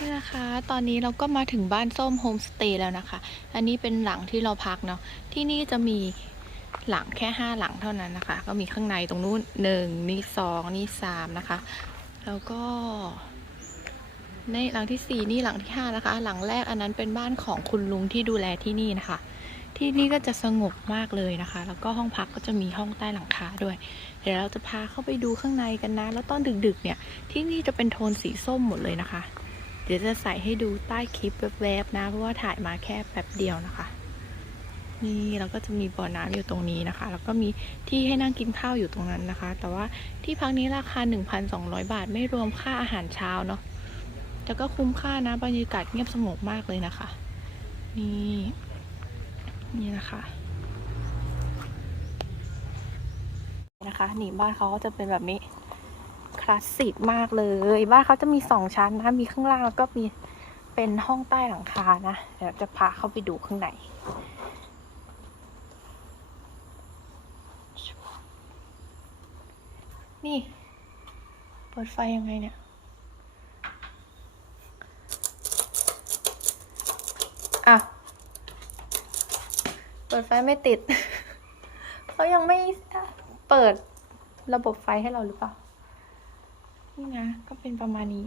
นี่นะคะ ตอนนี้เราก็มาถึงบ้านส้มโฮมสเตย์แล้วนะคะ อันนี้เป็นหลังที่เราพักเนาะ ที่นี่จะมีหลังแค่ห้าหลังเท่านั้นนะคะ ก็มีข้างในตรงนู้นหนึ่งนี่สองนี่สามนะคะ แล้วก็ในหลังที่สี่นี่หลังที่ห้านะคะ หลังแรกอันนั้นเป็นบ้านของคุณลุงที่ดูแลที่นี่นะคะ ที่นี่ก็จะสงบมากเลยนะคะ แล้วก็ห้องพักก็จะมีห้องใต้หลังคาด้วย เดี๋ยวเราจะพาเข้าไปดูข้างในกันนะ แล้วตอนดึกๆเนี่ย ที่นี่จะเป็นโทนสีส้มหมดเลยนะคะ ดี๋ยวจะใส่ให้ดูใต้คลิปแวบๆนะ เพราะว่าถ่ายมาแค่แป๊บเดียวนะคะ นี่เราก็จะมีบ่อน้ำอยู่ตรงนี้นะคะ แล้วก็มีที่ให้นั่งกินข้าวอยู่ตรงนั้นนะคะ แต่ว่าที่พักนี้ราคา 1,200 บาท ไม่รวมค่าอาหารเช้าเนาะแต่ก็คุ้มค่านะบรรยากาศเงียบสงบมากเลยนะคะ นี่นี่นะคะนะคะหนีบ้านเขาก็จะเป็นแบบนี้ ลาสสิกมากเลย บ้านเขาจะมีสองชั้นนะ มีข้างล่างแล้วก็มีเป็นห้องใต้หลังคานะ เดี๋ยวจะพาเข้าไปดูข้างในนี่ เปิดไฟยังไงเนี่ย อะ เปิดไฟไม่ติด เขายังไม่เปิดระบบไฟให้เราหรือเปล่า นี่นะ ก็เป็นประมาณนี้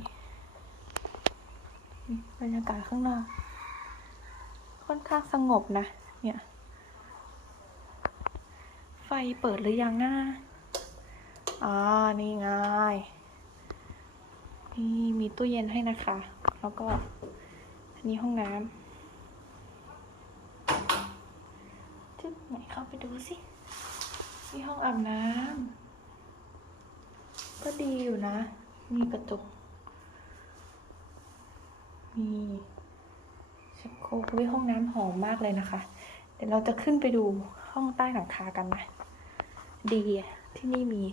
บรรยากาศข้างนอก ค่อนข้างสงบนะ เนี่ย ไฟเปิดหรือยังง่าอ่านี่ไงนี่มีตู้เย็นให้นะคะ แล้วก็อันนี้ห้องน้ำจึ๊บไหนเข้าไปดูสินี่ห้องอาบน้ำ ก็ดีอยู่นะ มีกระจก มีชักโครกวิห้องน้ำหอมมากเลยนะคะ เดี๋ยวเราจะขึ้นไปดูห้องใต้หลังคากันนะ ดีที่นี่มี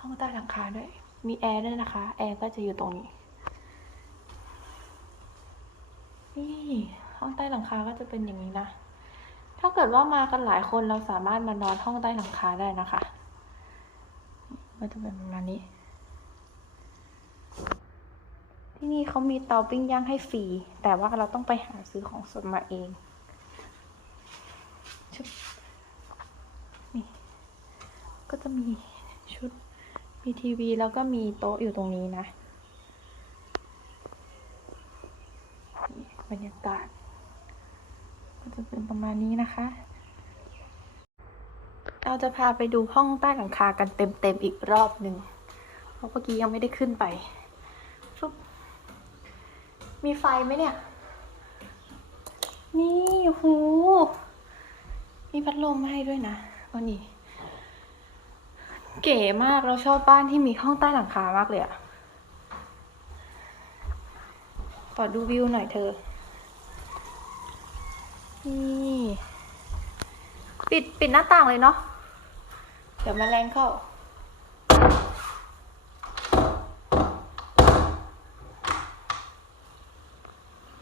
ห้องใต้หลังคาด้วย มีแอร์ด้วยนะคะ แอร์ก็จะอยู่ตรงนี้ นี่ห้องใต้หลังคาก็จะเป็นอย่างนี้นะ ถ้าเกิดว่ามากันหลายคนเราสามารถมานอนห้องใต้หลังคาได้นะคะ ก็จะเป็นประมาณนี้ ที่นี่เขามีเตาปิ้งย่างให้ฟรี แต่ว่าเราต้องไปหาซื้อของสดมาเองชุดนี่ก็จะมีชุดมีทีวีแล้วก็มีโต๊ะอยู่ตรงนี้นะบรรยากาศ ก็จะเป็นประมาณนี้นะคะ เราจะพาไปดูห้องใต้หลังคากันเต็มๆอีกรอบหนึ่งเพราะเมื่อกี้ยังไม่ได้ขึ้นไปฟุบมีไฟไหมเนี่ย นี่โอ้มีพัดลมให้ด้วยนะวันนี้ เก๋มากเราชอบบ้านที่มีห้องใต้หลังคามากเลยอะขอดูวิวหน่อยเธอ นี่ ปิดปิดหน้าต่างเลยเนาะ เดี๋ยวมแมลงเข้า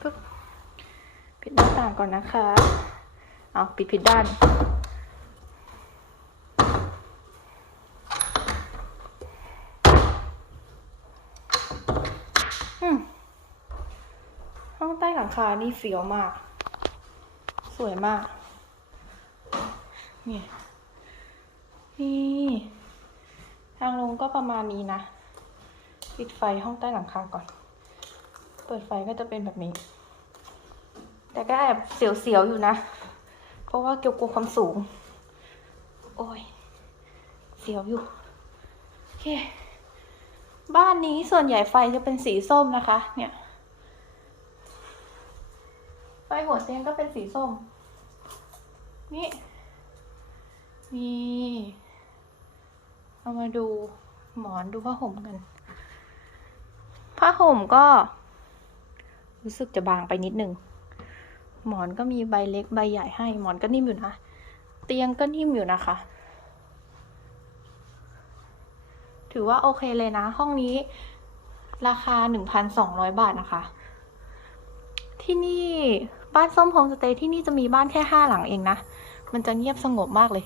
ปึ๊บ ปิดหน้าต่างก่อนนะคะ เอาปิดผิดด้าน อืม ห้องใต้หลังคานี่เฟี้ยวมาก สวยมาก นี่นี่ทางลงก็ประมาณนี้นะ ปิดไฟห้องใต้หลังคาก่อน เปิดไฟก็จะเป็นแบบนี้ แต่ก็แอบเสียวๆอยู่นะ เพราะว่าเกี่ยวกับความสูง โอ้ย เสียวอยู่ โอเค บ้านนี้ส่วนใหญ่ไฟจะเป็นสีส้มนะคะ เนี่ย ไฟหัวเตียงก็เป็นสีส้ม นี่ นี่ เอามาดูหมอนดูผ้าห่มกัน ผ้าห่มก็ รู้สึกจะบางไปนิดนึง หมอนก็มีใบเล็กใบใหญ่ให้ หมอนก็นิ่มอยู่นะ เตียงก็นิ่มอยู่นะคะ ถือว่าโอเคเลยนะ ห้องนี้ราคา 1,200 บาทนะคะ ที่นี่บ้านส้มโฮมสเตย์ที่นี่จะมีบ้านแค่ห้าหลังเองนะ มันจะเงียบสงบมากเลย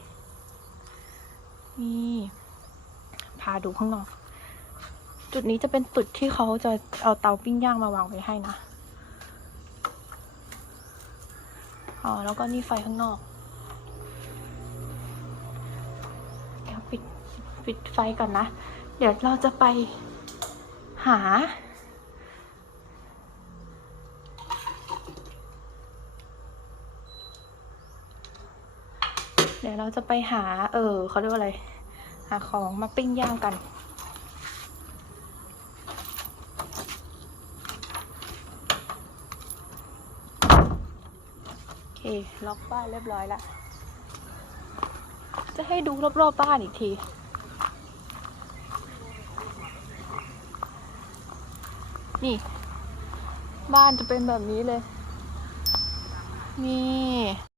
นี่พาดูข้างนอก จุดนี้จะเป็นจุดที่เขาจะเอาเตาปิ้งย่างมาวางไว้ให้นะอ๋อแล้วก็นี่ไฟข้างนอกเดี๋ยวปิดปิดไฟก่อนนะ เดี๋ยวเราจะไปหา เดี๋ยวเราจะไปหา เออเขาเรียกว่าอะไร หาของมาปิ้งย่างกันโอเคล็อกบ้านเรียบร้อยละจะให้ดูรอบๆบ้านอีกทีนี่ บ้านจะเป็นแบบนี้เลย นี่